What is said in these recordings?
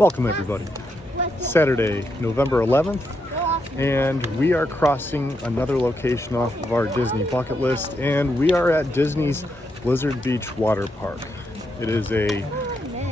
Welcome everybody. Saturday, November 11th, and we are crossing another location off of our Disney bucket list, and we are at Disney's Blizzard Beach Water Park. It is a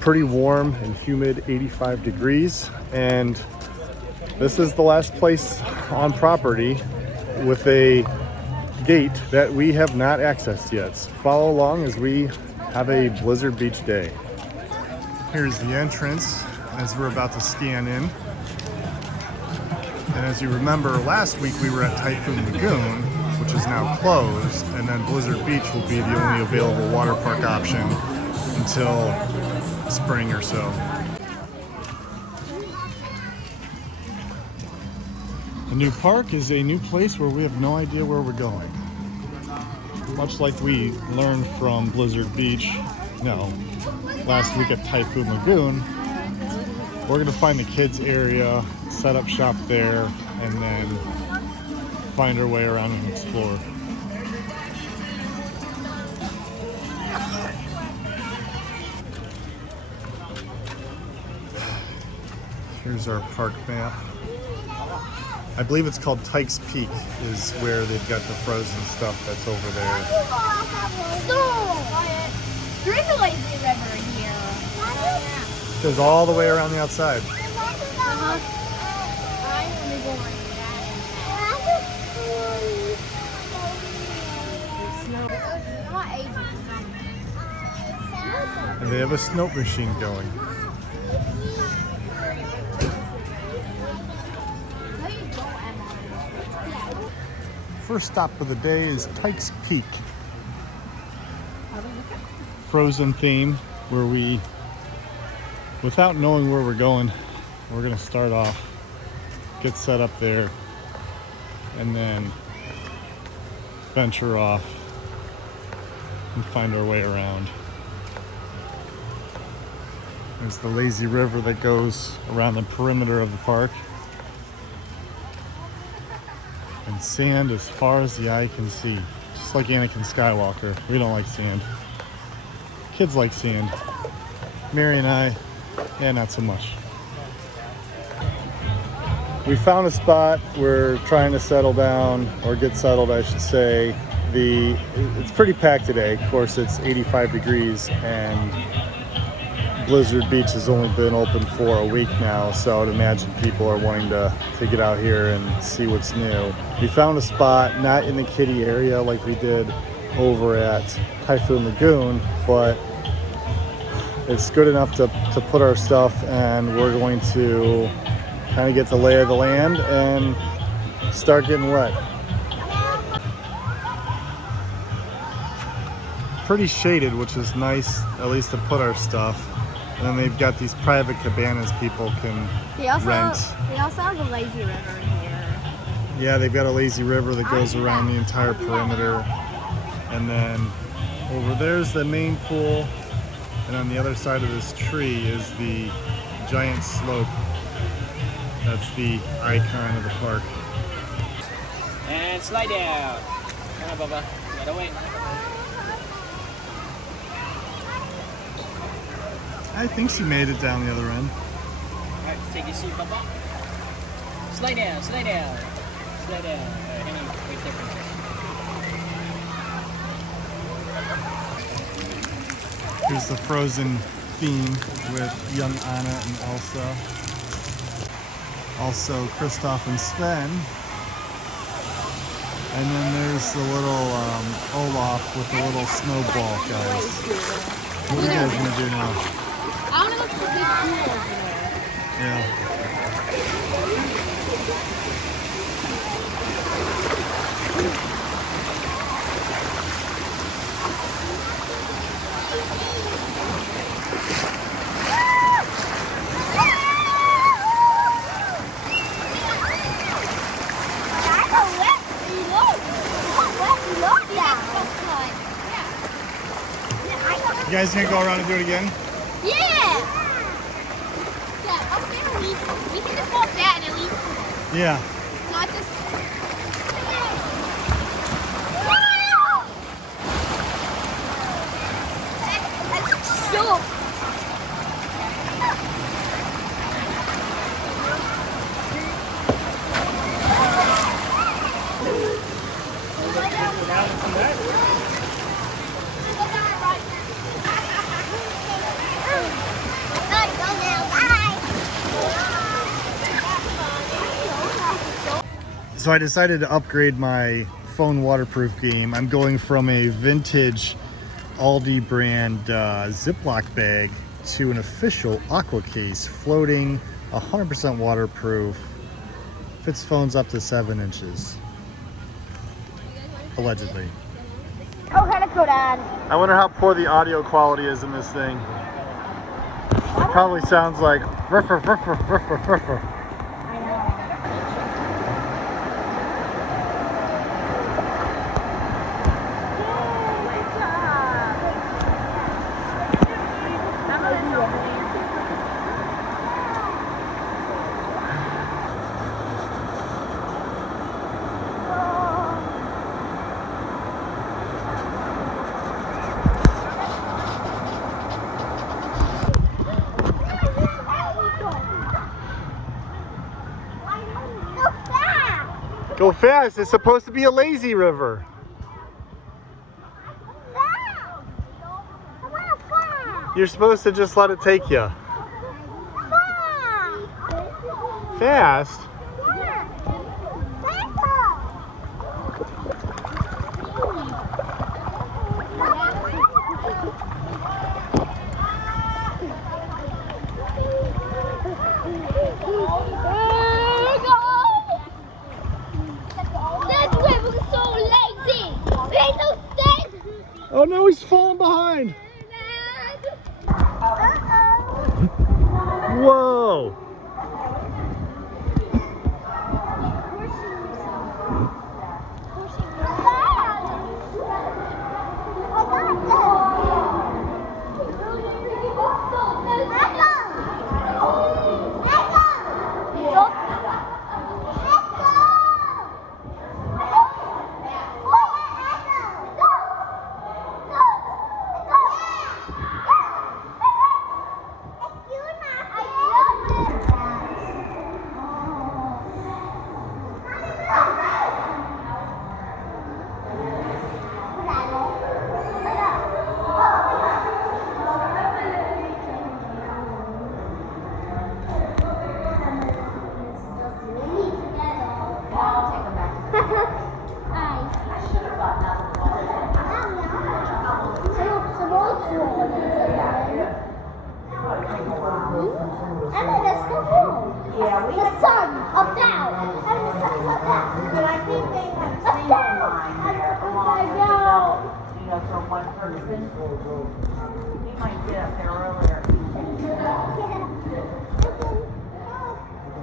pretty warm and humid 85 degrees, and this is the last place on property with a gate that we have not accessed yet. So follow along as we have a Blizzard Beach day. Here's the entrance as we're about to scan in. And as you remember, last week we were at Typhoon Lagoon, which is now closed, and then Blizzard Beach will be the only available water park option until spring or so. A new park is a new place where we have no idea where we're going. Much like we learned from Blizzard Beach, last week at Typhoon Lagoon, we're gonna find the kids area, set up shop there, and then find our way around and explore. Here's our park map. I believe it's called Tikes Peak is where they've got the frozen stuff that's over there. There is a lazy river here. It goes all the way around the outside. And they have a snow machine going. First stop of the day is Tikes Peak. Frozen theme where we, without knowing where we're going, we're gonna start off, get set up there, and then venture off and find our way around. There's the lazy river that goes around the perimeter of the park. And sand as far as the eye can see. Just like Anakin Skywalker. We don't like sand. Kids like sand. Mary and I, not so much. We found a spot. We're trying to settle down, or get settled, I should say. It's pretty packed today. Of course, it's 85 degrees, and Blizzard Beach has only been open for a week now, so I'd imagine people are wanting to get out here and see what's new. We found a spot not in the kiddie area like we did over at Typhoon Lagoon, but it's good enough to put our stuff, and we're going to kind of get the lay of the land and start getting wet. Pretty shaded, which is nice, at least to put our stuff. And then they've got these private cabanas people can rent. They also have a lazy river here. Yeah, they've got a lazy river that goes around the entire perimeter. And then over there's the main pool. And on the other side of this tree is the giant slope. That's the icon of the park. And slide down. Come on, Bubba. Get away. I think she made it down the other end. Alright, take your seat, Bubba. Slide down, slide down. Slide down. Hang on, wait there for a second. Here's the Frozen theme with young Anna and Elsa. Also Kristoff and Sven. And then there's the little Olaf with the little snowball guys. What are you guys gonna do now? I want to go to the big pool over there. Yeah. You guys gonna go around and do it again? Yeah! Yeah, we can just walk that and at least. Yeah. Not just. So So I decided to upgrade my phone waterproof game. I'm going from a vintage Aldi brand Ziploc bag to an official Aqua case, floating, 100% waterproof. Fits phones up to 7 inches. Allegedly. Okay, let's go, Dad. I wonder how poor the audio quality is in this thing. It probably sounds like ruff, ruff, ruff, ruff, ruff, ruff, ruff, ruff. I know. Go fast, it's supposed to be a lazy river. You're supposed to just let it take you. Fast? Oh no, he's falling behind. Whoa.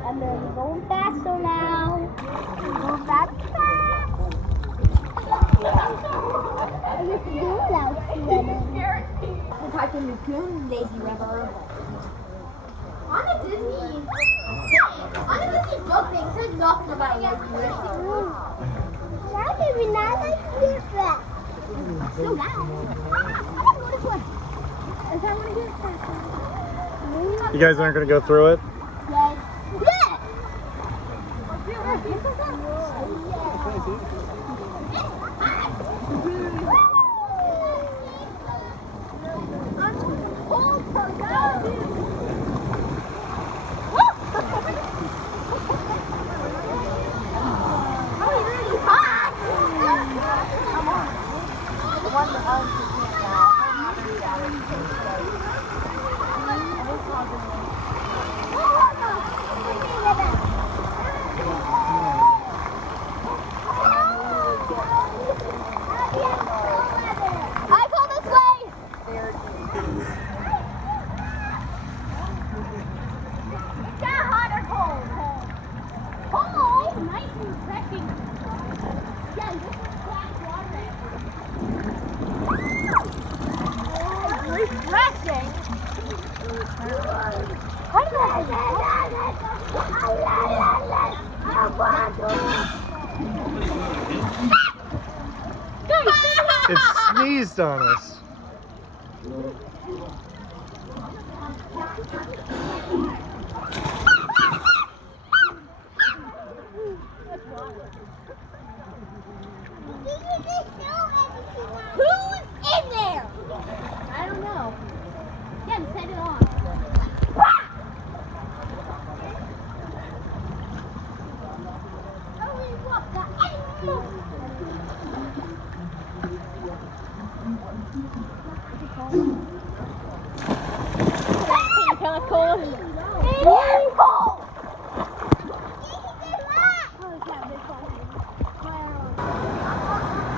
And then going faster now. Going fast. The Typhoon Lagoon, Lazy River. On a Disney book, they said nothing about a lazy river. That would be nice to do that. So loud. I want to go this way. If I want to get faster. You guys aren't going to go through it? Yes. Yes! It sneezed on us. Who's in there? I don't know. Jen, set it on.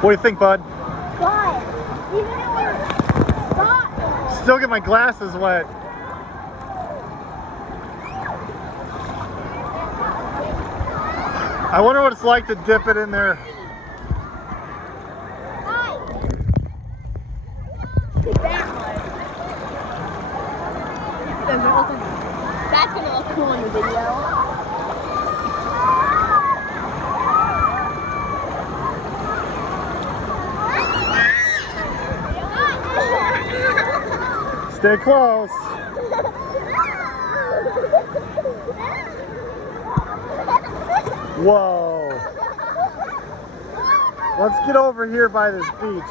What do you think, bud? God. Even though we're God. Still get my glasses wet. I wonder what it's like to dip it in there. That's gonna look cool in the video. Stay close. Whoa. Let's get over here by this beach.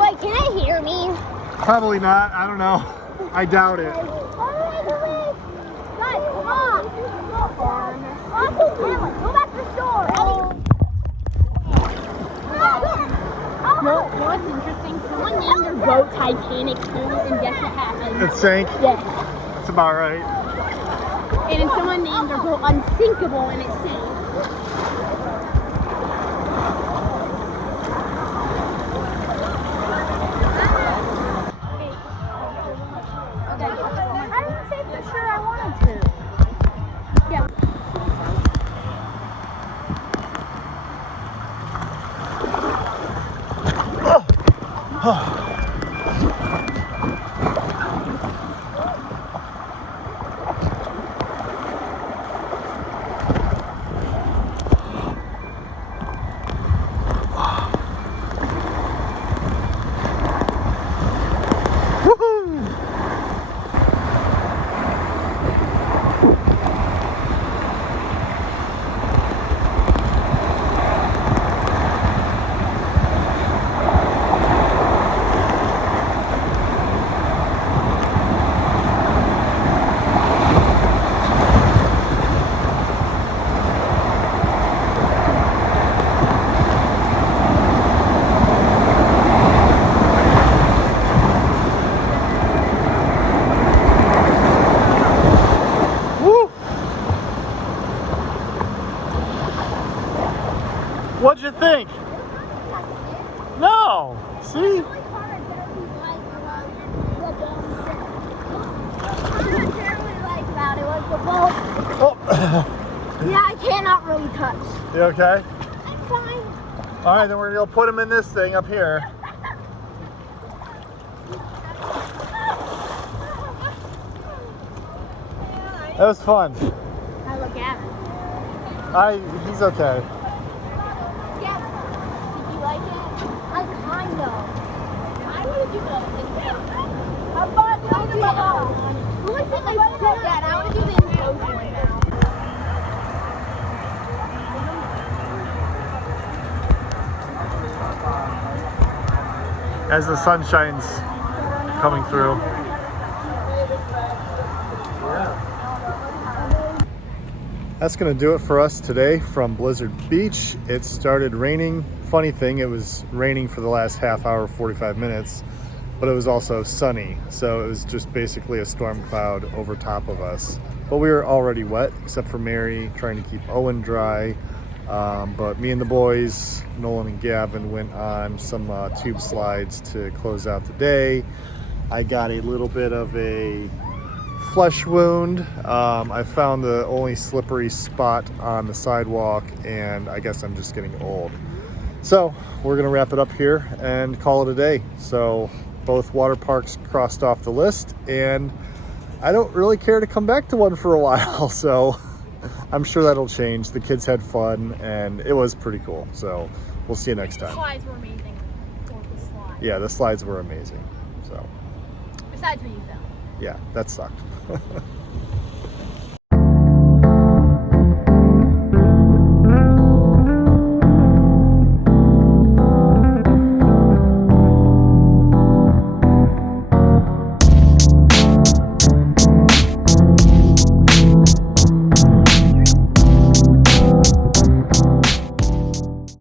Wait, can I hear me? Probably not. I don't know. I doubt it. Guys, come on. Go back to the store. No, what's interesting? Someone named their boat Titanic too, and guess what happened? It sank? Yes. That's about right. And then someone named their boat Unsinkable, and it sank. I didn't say for sure I wanted to. Yeah. What'd you think? No. See? Oh. Yeah, I cannot really touch. You okay? I'm fine. All right, then we're gonna go put them in this thing up here. That was fun. I look at him. He's okay. Yeah. Did you like it? I kind of. I would do that. I'm fun. Who is it like that? I want to do the enclosed one now. As the sun shines coming through. That's going to do it for us today from Blizzard Beach. It started raining. Funny thing, it was raining for the last half hour, 45 minutes. but it was also sunny. So it was just basically a storm cloud over top of us. But we were already wet, except for Mary, trying to keep Owen dry. But me and the boys, Nolan and Gavin, went on some tube slides to close out the day. I got a little bit of a flesh wound. I found the only slippery spot on the sidewalk, and I guess I'm just getting old. So we're gonna wrap it up here and call it a day. So both water parks crossed off the list, and I don't really care to come back to one for a while, so I'm sure that'll change. The kids had fun, and it was pretty cool. So we'll see you next time. Slides were amazing. The slides. Yeah, the slides were amazing. So Besides when you fell. yeah, that sucked.